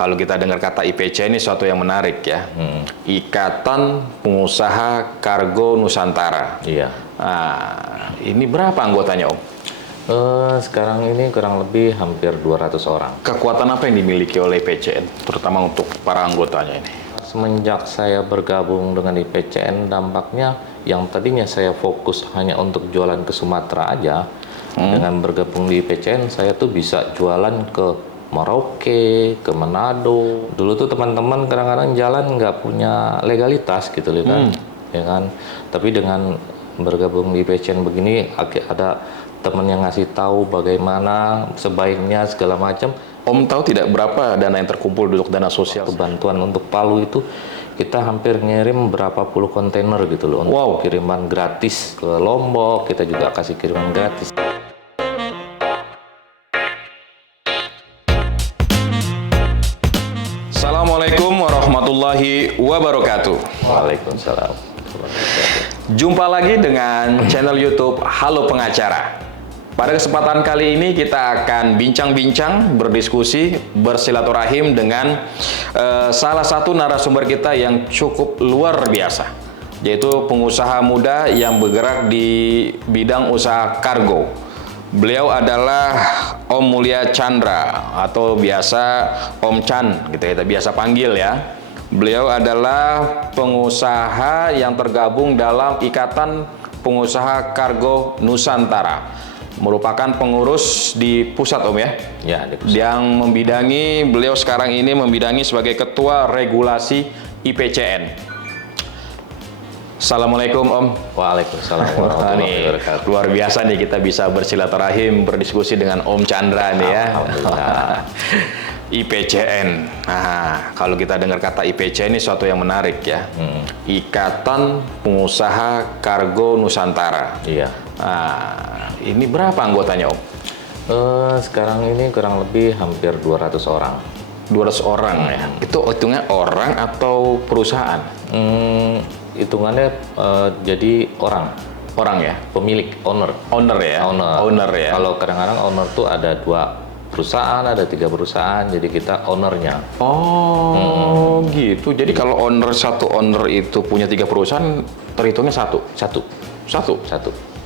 kalau kita dengar kata IPC ini suatu yang menarik ya. Ikatan Pengusaha Kargo Nusantara. Iya. Nah, ini berapa anggotanya, Om? Sekarang ini kurang lebih hampir 200 orang. Kekuatan apa yang dimiliki oleh IPCN, terutama untuk para anggotanya ini? Semenjak saya bergabung dengan IPCN, dampaknya yang tadinya saya fokus hanya untuk jualan ke Sumatera aja, dengan bergabung di IPCN, saya tuh bisa jualan ke Merauke, ke Manado. Dulu tuh teman-teman kadang-kadang jalan nggak punya legalitas gitu loh kan, ya kan. Tapi dengan bergabung di IPCN begini, ada teman yang ngasih tahu bagaimana sebaiknya segala macam. Om tahu tidak berapa dana yang terkumpul untuk dana sosial? Bantuan untuk Palu itu kita hampir ngirim berapa puluh kontainer gitu loh. Untuk kiriman gratis ke Lombok, kita juga kasih kiriman gratis. Assalamualaikum warahmatullahi wabarakatuh. Waalaikumsalam. Jumpa lagi dengan channel YouTube Halo Pengacara. Pada kesempatan kali ini kita akan bincang-bincang, berdiskusi, bersilaturahim dengan salah satu narasumber kita yang cukup luar biasa, yaitu pengusaha muda yang bergerak di bidang usaha kargo. Beliau adalah Om Mulya Chandra atau biasa Om Chan, gitu kita biasa panggil ya. Beliau adalah pengusaha yang tergabung dalam Ikatan Pengusaha Kargo Nusantara. Merupakan pengurus di pusat, Om ya? Ya, di pusat. Yang membidangi, beliau sekarang ini membidangi sebagai Ketua Regulasi IPCN. Assalamualaikum, Om. Waalaikumsalam warahmatullahi wabarakatuh. Luar biasa nih kita bisa bersilaturahim, berdiskusi dengan Om Chandra nih ya. Alhamdulillah. IPCN. Nah, kalau kita dengar kata IPCN ini suatu yang menarik ya. Ikatan Pengusaha Kargo Nusantara. Iya. Nah, ini berapa anggotanya, Om? Sekarang ini kurang lebih hampir 200 orang. 200 orang ya. Itu hitungnya orang atau perusahaan? Hitungannya jadi orang ya, pemilik, owner ya. Kalau kadang-kadang owner tuh ada 2 perusahaan, ada 3 perusahaan, jadi kita ownernya. Gitu. Jadi kalau satu owner itu punya 3 perusahaan, terhitungnya satu.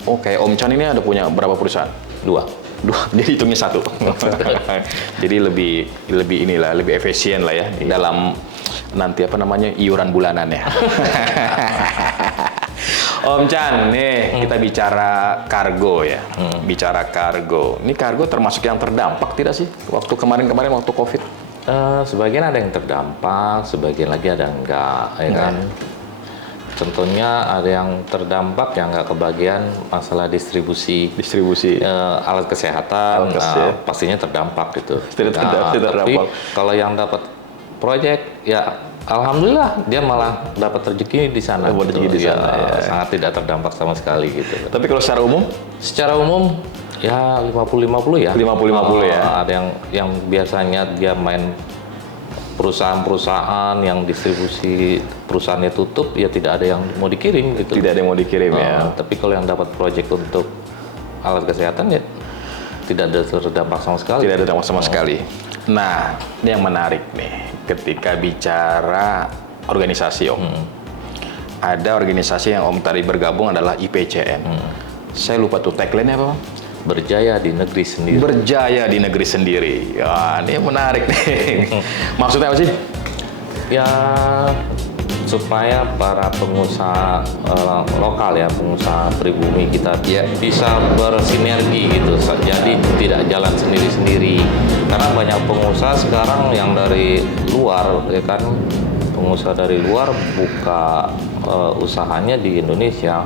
Oh, kayak Om Chan ini ada punya berapa perusahaan? 2. Jadi hitungnya satu. Jadi lebih efisien lah ya dalam nanti iuran bulanan ya. Om Chan, nih kita bicara kargo ya. Bicara kargo. Ini kargo termasuk yang terdampak tidak sih? Waktu kemarin waktu COVID? Sebagian ada yang terdampak, sebagian lagi ada yang enggak, ya kan? Contohnya ada yang terdampak yang nggak kebagian masalah distribusi alat kesehatan, pastinya terdampak gitu. Tapi kalau yang dapat proyek ya alhamdulillah dia malah dapat rezeki di sana. Sangat tidak terdampak sama sekali gitu. Tapi kalau secara umum? Secara umum ya 50-50 ya. 50-50 ya. Ada yang biasanya dia main perusahaan-perusahaan yang distribusi perusahaannya tutup, ya tidak ada yang mau dikirim gitu. Tidak ada yang mau dikirim ya. Tapi kalau yang dapat proyek untuk alat kesehatan ya tidak ada terdampak sama sekali. Tidak ada terdampak sama sekali. Nah, ini yang menarik nih ketika bicara organisasi, Om. Ada organisasi yang Om tadi bergabung adalah IPCN. Saya lupa tuh tagline-nya apa, Bang? Berjaya di negeri sendiri. Berjaya di negeri sendiri. Ya, ini menarik nih. Maksudnya apa sih? Ya, supaya para pengusaha lokal ya, pengusaha pribumi kita bisa bersinergi gitu. Jadi tidak jalan sendiri-sendiri. Karena banyak pengusaha sekarang yang dari luar, ya kan, pengusaha dari luar buka usahanya di Indonesia.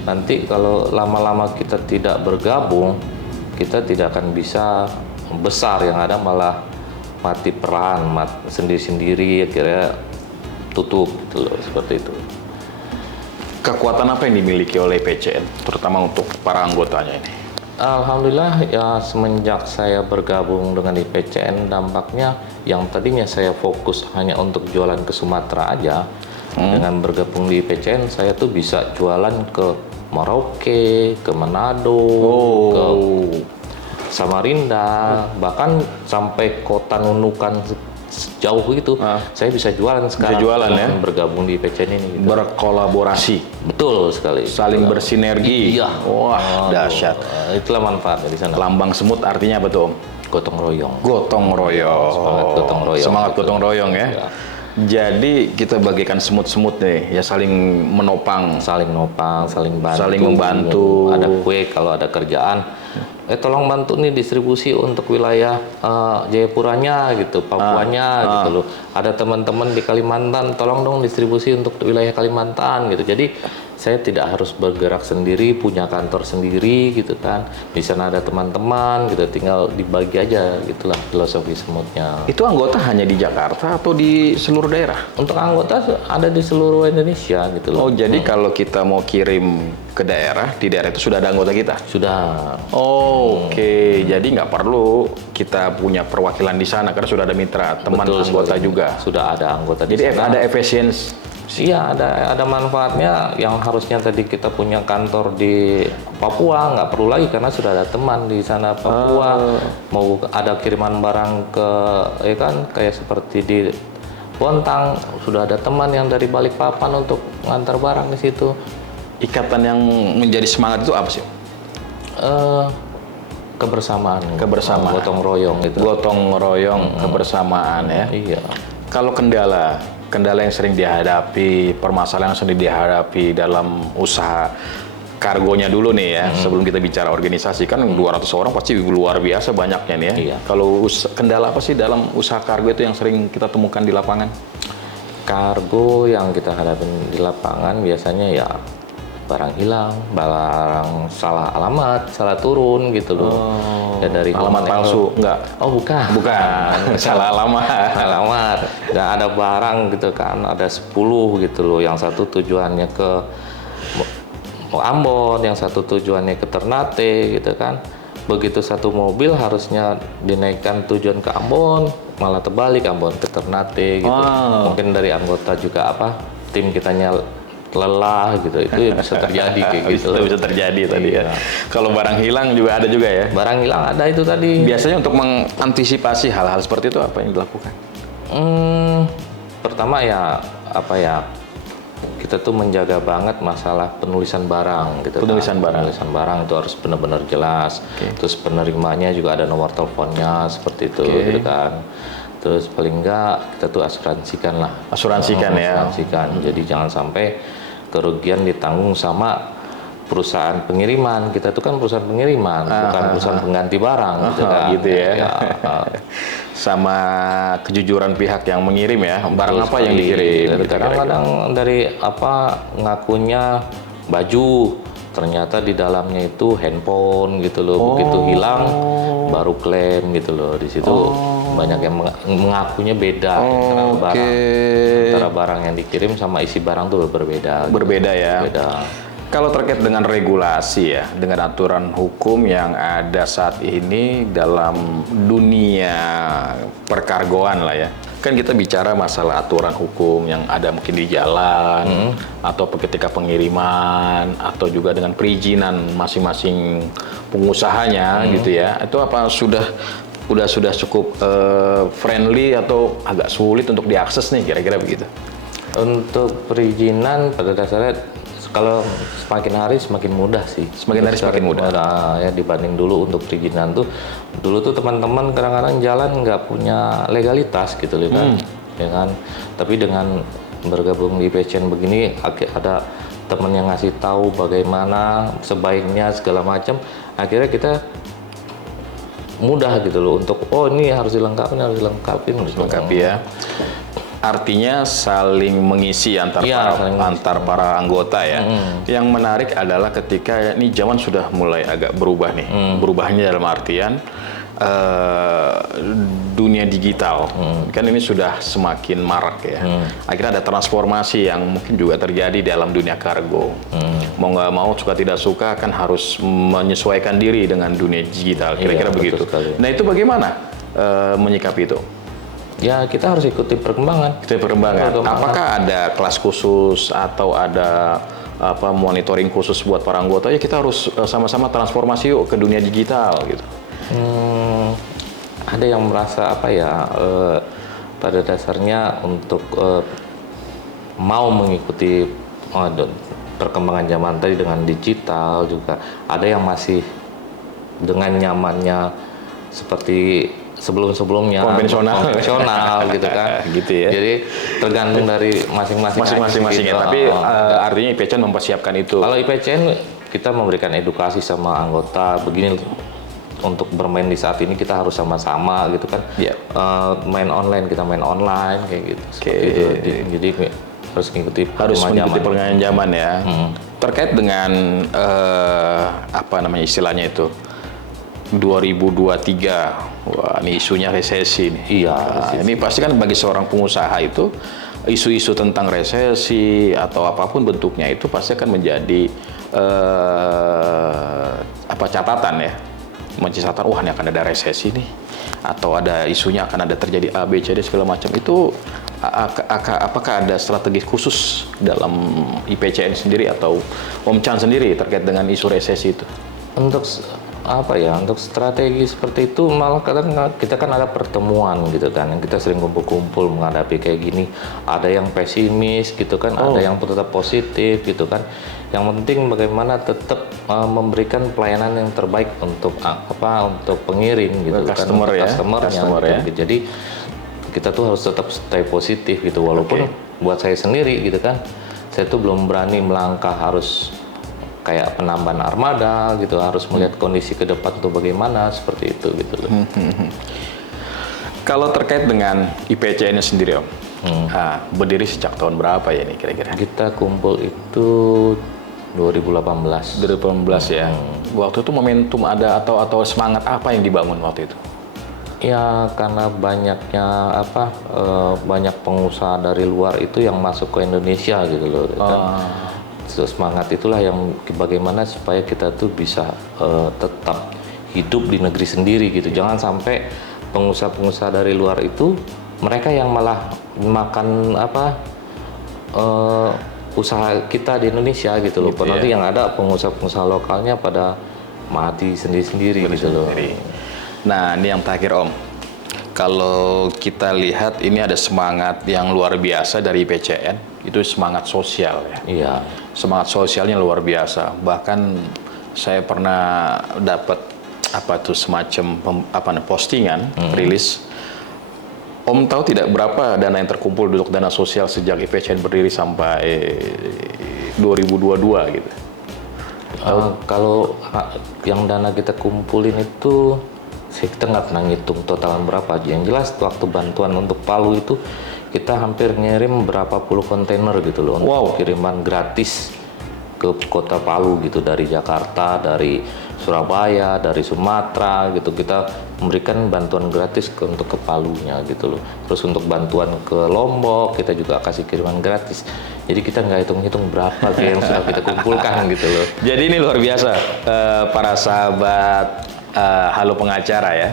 Nanti kalau lama-lama kita tidak bergabung, kita tidak akan bisa besar, yang ada malah mati perlahan, sendiri-sendiri, akhirnya tutup gitu loh, seperti itu. Kekuatan apa yang dimiliki oleh IPCN, terutama untuk para anggotanya ini? Alhamdulillah ya, semenjak saya bergabung dengan IPCN, dampaknya yang tadinya saya fokus hanya untuk jualan ke Sumatera aja, dengan bergabung di IPCN saya tuh bisa jualan ke Merauke, ke Manado, ke Samarinda, bahkan sampai kota Nunukan jauh gitu, saya bisa jualan sekarang. Bisa jualan ya? Bergabung di PCN ini. Gitu. Berkolaborasi, Betul sekali. saling bersinergi. Iya. Wah, dahsyat. Itulah manfaatnya di sana. Lambang semut artinya apa tuh? Gotong royong. Gotong royong. Semangat gotong royong. Semangat Gitu. gotong royong ya. Iya. Jadi kita bagikan semut-semut nih, ya saling menopang. Saling nopang, saling bantu. Saling membantu. Ada kue kalau ada kerjaan. Tolong bantu nih distribusi untuk wilayah Jayapuranya gitu, Papuanya gitu loh. Ada teman-teman di Kalimantan, tolong dong distribusi untuk wilayah Kalimantan gitu. Jadi saya tidak harus bergerak sendiri, punya kantor sendiri gitu kan. Di sana ada teman-teman gitu, tinggal dibagi aja gitulah filosofi semutnya. Itu anggota hanya di Jakarta atau di seluruh daerah? Untuk anggota ada di seluruh Indonesia gitu loh. Oh, jadi kalau kita mau kirim ke daerah, di daerah itu sudah ada anggota kita? Sudah. Oh, oke. Jadi nggak perlu kita punya perwakilan di sana karena sudah ada mitra, teman Betul anggota sekali. juga. Sudah ada anggota di Jadi sana. ada efisiensi. Iya, ada manfaatnya. Yang harusnya tadi kita punya kantor di Papua nggak perlu lagi karena sudah ada teman di sana Papua. Mau ada kiriman barang ke, ya kan, kayak seperti di Bontang sudah ada teman yang dari Balikpapan untuk ngantar barang di situ. Ikatan yang menjadi semangat itu apa sih? Kebersamaan, Kebersamaan. gotong royong gitu. Gotong royong, kebersamaan ya. Iya. Kalau kendala yang sering dihadapi, permasalahan yang sering dihadapi dalam usaha kargonya dulu nih ya, sebelum kita bicara organisasi, kan 200 orang pasti luar biasa banyaknya nih ya. Iya. Kalau kendala apa sih dalam usaha kargo itu yang sering kita temukan di lapangan? Kargo yang kita hadapin di lapangan biasanya ya barang hilang, barang salah alamat, salah turun gitu loh. Ya dari Alamat palsu? Enggak. Oh bukan. Bukan, salah alamat. Alamat. Dan ada barang gitu kan, ada 10 gitu loh. Yang satu tujuannya ke Ambon, yang satu tujuannya ke Ternate gitu kan. Begitu satu mobil harusnya dinaikkan tujuan ke Ambon, malah terbalik Ambon ke Ternate gitu. Mungkin dari anggota juga tim kitanya lelah gitu, itu bisa terjadi kayak gitu. Itu bisa terjadi tadi ya. Kalau barang hilang juga ada juga ya? Barang hilang ada itu tadi. Biasanya untuk mengantisipasi hal-hal seperti itu apa yang dilakukan? Pertama ya kita tuh menjaga banget masalah penulisan barang gitu. Penulisan barang. Penulisan barang itu harus benar-benar jelas. Terus penerimanya juga ada nomor teleponnya seperti itu gitu kan. Terus paling enggak kita tuh asuransikan lah. Asuransikan ya. Asuransikan. Jadi jangan sampai kerugian ditanggung sama perusahaan pengiriman. Kita tuh kan perusahaan pengiriman, bukan perusahaan pengganti barang gitu kan. Gitu ya. Sama kejujuran pihak yang mengirim ya. Barang apa yang dikirim? Gitu, Kadang-kadang dari ngakunya baju, ternyata di dalamnya itu handphone gitu loh. Begitu hilang baru klaim gitu loh. Di situ banyak yang mengakunya beda antara barang yang dikirim sama isi barang tuh berbeda. Berbeda ya. Beda. Kalau terkait dengan regulasi ya, dengan aturan hukum yang ada saat ini dalam dunia perkargoan lah ya. Kan kita bicara masalah aturan hukum yang ada mungkin di jalan, atau ketika pengiriman, atau juga dengan perizinan masing-masing pengusahanya gitu ya. Itu apa sudah cukup friendly atau agak sulit untuk diakses nih kira-kira begitu? Untuk perizinan pada dasarnya kalau semakin hari semakin mudah sih. Semakin hari semakin mudah. Ya dibanding dulu untuk perizinan tuh. Dulu tuh teman-teman kadang-kadang jalan nggak punya legalitas gitu loh kan. Ya kan. Tapi dengan bergabung di PCN begini ada teman yang ngasih tahu bagaimana sebaiknya segala macam. Akhirnya kita mudah gitu loh untuk ini harus dilengkapi ya. Artinya saling mengisi antar para anggota ya. Yang menarik adalah ketika ini zaman sudah mulai agak berubah nih. Berubahnya dalam artian dunia digital. Kan ini sudah semakin marak ya. Akhirnya ada transformasi yang mungkin juga terjadi dalam dunia kargo. Mau nggak mau, suka tidak suka kan harus menyesuaikan diri dengan dunia digital. Kira-kira begitu. Nah itu bagaimana menyikapi itu? Ya kita harus ikuti perkembangan. Apakah ada kelas khusus atau ada monitoring khusus buat para anggota? Ya kita harus sama-sama transformasi yuk ke dunia digital gitu. Ada yang merasa pada dasarnya untuk mau mengikuti perkembangan zaman tadi dengan digital juga ada yang masih dengan nyamannya seperti sebelum-sebelumnya konvensional gitu kan. Gitu ya. Jadi tergantung dari masing-masing ya. gitu. Tapi artinya IPCN mempersiapkan itu. Kalau IPCN kita memberikan edukasi sama anggota begini untuk bermain di saat ini kita harus sama-sama gitu kan. Iya. Main online kita main online kayak gitu. Itu. Jadi harus mengikuti perkembangan zaman ya. Terkait dengan apa namanya istilahnya itu 2023, wah ini isunya resesi nih. Iya. Ini pasti kan bagi seorang pengusaha itu isu-isu tentang resesi atau apapun bentuknya itu pasti akan menjadi catatan ya. Mencatat wah ini akan ada resesi nih atau ada isunya akan ada terjadi A, B, C, D segala macam itu. Apakah ada strategi khusus dalam IPCN sendiri atau Om Chan sendiri terkait dengan isu resesi itu? Untuk untuk strategi seperti itu malah kadang kita kan ada pertemuan gitu kan, kita sering kumpul-kumpul menghadapi kayak gini. Ada yang pesimis gitu kan, ada yang tetap positif gitu kan. Yang penting bagaimana tetap memberikan pelayanan yang terbaik untuk untuk pengirim gitu customer kan, ya, customer ya. Gitu. Jadi kita tuh harus tetap stay positif gitu walaupun buat saya sendiri gitu kan, saya tuh belum berani melangkah harus kayak penambahan armada gitu, harus melihat kondisi ke depan tuh bagaimana seperti itu gitu loh. Kalau terkait dengan IPCN sendiri Om, berdiri sejak tahun berapa ya nih kira-kira? Kita kumpul itu 2018 ya. Waktu itu momentum ada atau semangat apa yang dibangun waktu itu? Ya karena banyaknya banyak pengusaha dari luar itu yang masuk ke Indonesia gitu loh. Kan? Semangat itulah yang bagaimana supaya kita tuh bisa tetap hidup di negeri sendiri gitu. Jangan sampai pengusaha-pengusaha dari luar itu mereka yang malah makan usaha kita di Indonesia gitu loh. Nanti yang ada pengusaha-pengusaha lokalnya pada mati sendiri-sendiri gitu loh. Nah, ini yang terakhir Om. Kalau kita lihat ini ada semangat yang luar biasa dari IPCN, itu semangat sosial ya. Iya. Semangat sosialnya luar biasa. Bahkan saya pernah dapat semacam postingan rilis. Om tahu tidak berapa dana yang terkumpul untuk dana sosial sejak IPCN berdiri sampai 2022 gitu? Kalau yang dana kita kumpulin itu kita nggak pernah ngitung totalan berapa. Yang jelas waktu bantuan untuk Palu itu kita hampir ngirim berapa puluh kontainer gitu loh untuk kiriman gratis ke kota Palu gitu, dari Jakarta, dari Surabaya, dari Sumatera gitu. Kita memberikan bantuan gratis untuk ke Palunya gitu loh. Terus untuk bantuan ke Lombok kita juga kasih kiriman gratis. Jadi kita nggak hitung-hitung berapa yang sudah kita kumpulkan gitu loh. Jadi ini luar biasa para sahabat Halo Pengacara ya.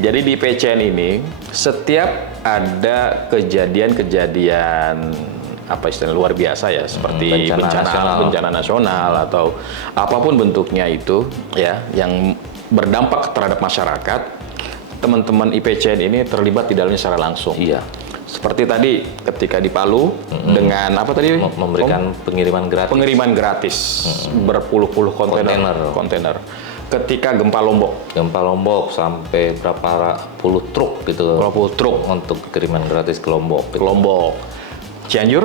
Jadi di PCN ini setiap ada kejadian-kejadian luar biasa ya, seperti bencana nasional atau apapun bentuknya itu ya yang berdampak terhadap masyarakat, teman-teman IPCN ini terlibat di dalamnya secara langsung. Iya. Seperti tadi ketika di Palu dengan memberikan pengiriman gratis berpuluh-puluh kontainer. Ketika gempa Lombok sampai berapa puluh truk gitu. Berapa puluh truk untuk kiriman gratis ke Lombok. Cianjur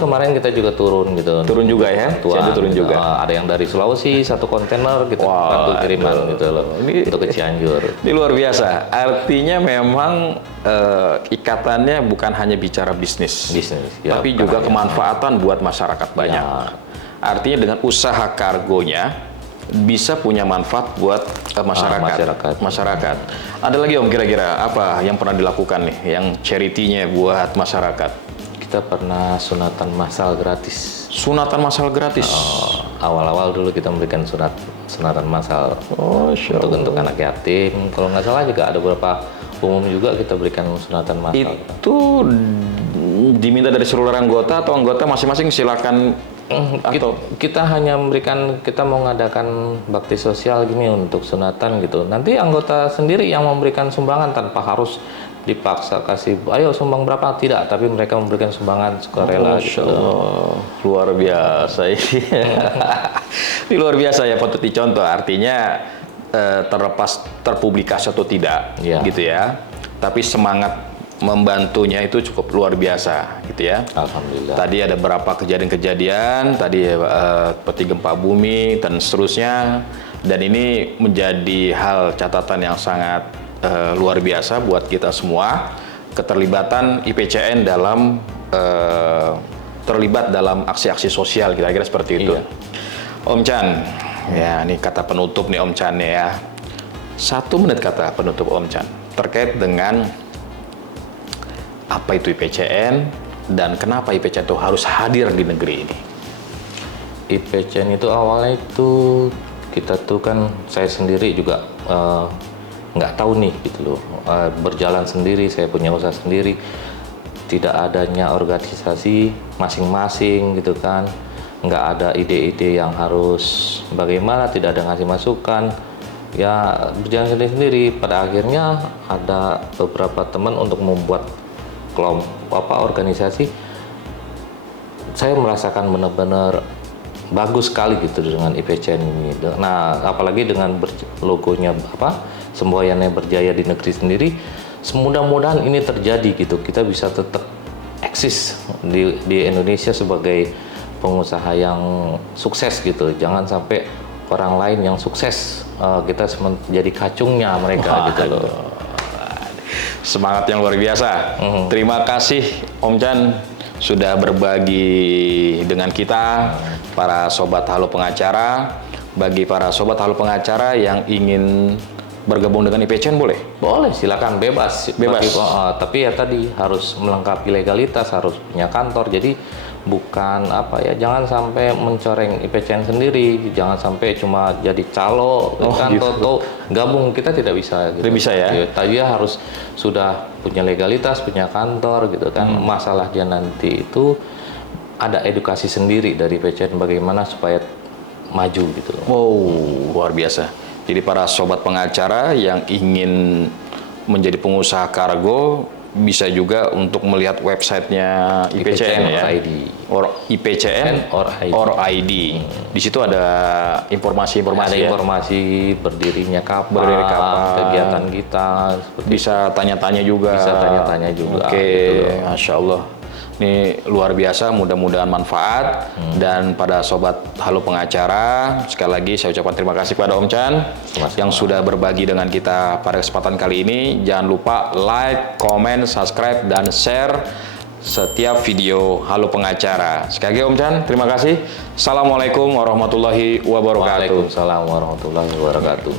kemarin kita juga turun gitu. Turun juga ya. Cianjur turun juga. Ada yang dari Sulawesi satu kontainer kita bantu kiriman gitu loh. Ini untuk ke Cianjur. Ini luar biasa. Artinya memang ikatannya bukan hanya bicara bisnis ya, tapi juga kemanfaatan buat masyarakat banyak. Ya. Artinya dengan usaha kargonya bisa punya manfaat buat masyarakat. Ada lagi Om kira-kira apa yang pernah dilakukan nih yang charity-nya buat masyarakat? Kita pernah sunatan massal gratis. Awal-awal dulu kita memberikan sunatan massal untuk anak yatim. Kalau nggak salah juga ada beberapa umum juga kita berikan sunatan massal. Itu diminta dari seluruh anggota atau anggota masing-masing silakan? Kita hanya kita mau ngadakan bakti sosial gini untuk sunatan gitu. Nanti anggota sendiri yang memberikan sumbangan tanpa harus dipaksa kasih, ayo sumbang berapa, tidak, tapi mereka memberikan sumbangan sukarela Masya gitu. Allah, luar biasa ini. Ini luar biasa ya, patut dicontoh. Artinya terlepas terpublikasi atau tidak, Iya. gitu ya. Tapi semangat membantunya itu cukup luar biasa, gitu ya. Alhamdulillah. Tadi ada beberapa kejadian-kejadian, tadi seperti gempa bumi dan seterusnya. Dan ini menjadi hal catatan yang sangat luar biasa buat kita semua. Keterlibatan IPCN dalam terlibat dalam aksi-aksi sosial, kira-kira seperti itu. Iya. Om Chan, ya ini kata penutup nih Om Chan ya. 1 menit kata penutup Om Chan terkait dengan apa itu IPCN dan kenapa IPCN itu harus hadir di negeri ini. IPCN itu awalnya itu kita tuh kan, saya sendiri juga nggak tahu nih gitu loh, berjalan sendiri, saya punya usaha sendiri, tidak adanya organisasi masing-masing gitu kan, nggak ada ide-ide yang harus bagaimana, tidak ada ngasih masukan, ya berjalan sendiri-sendiri. Pada akhirnya ada beberapa teman untuk membuat kelompok organisasi. Saya merasakan benar-benar bagus sekali gitu dengan IPCN ini. Nah, apalagi dengan logonya semboyannya berjaya di negeri sendiri. Mudah-mudahan ini terjadi gitu. Kita bisa tetap eksis di Indonesia sebagai pengusaha yang sukses gitu. Jangan sampai orang lain yang sukses kita jadi kacungnya mereka gitu loh. Semangat yang luar biasa. Terima kasih Om Chan sudah berbagi dengan kita, para sobat Halo Pengacara. Bagi para sobat Halo Pengacara yang ingin bergabung dengan IPCN boleh? Boleh, silakan, bebas. Bebas. Tapi ya tadi harus melengkapi legalitas, harus punya kantor. Jadi bukan jangan sampai mencoreng IPCN sendiri, jangan sampai cuma jadi calo kantor atau gabung, kita tidak bisa gitu. Tidak bisa ya? Tadi harus sudah punya legalitas, punya kantor gitu kan. Masalahnya nanti itu ada edukasi sendiri dari IPCN bagaimana supaya maju gitu loh. Wow, luar biasa. Jadi para sobat pengacara yang ingin menjadi pengusaha kargo bisa juga untuk melihat websitenya IPCN ya. IPCN or ID. Di situ ada informasi-informasi. Ada informasi berdirinya kapan, kegiatan kita. Bisa tanya-tanya juga. Bisa tanya-tanya juga. Oke, gitu. Masya Allah. Ini luar biasa, mudah-mudahan manfaat. Dan pada sobat Halo Pengacara, sekali lagi saya ucapkan terima kasih kepada Om Chan yang sudah berbagi dengan kita pada kesempatan kali ini. Jangan lupa like, comment, subscribe, dan share setiap video Halo Pengacara. Sekali lagi Om Chan, terima kasih. Assalamualaikum warahmatullahi wabarakatuh. Waalaikumsalam warahmatullahi wabarakatuh.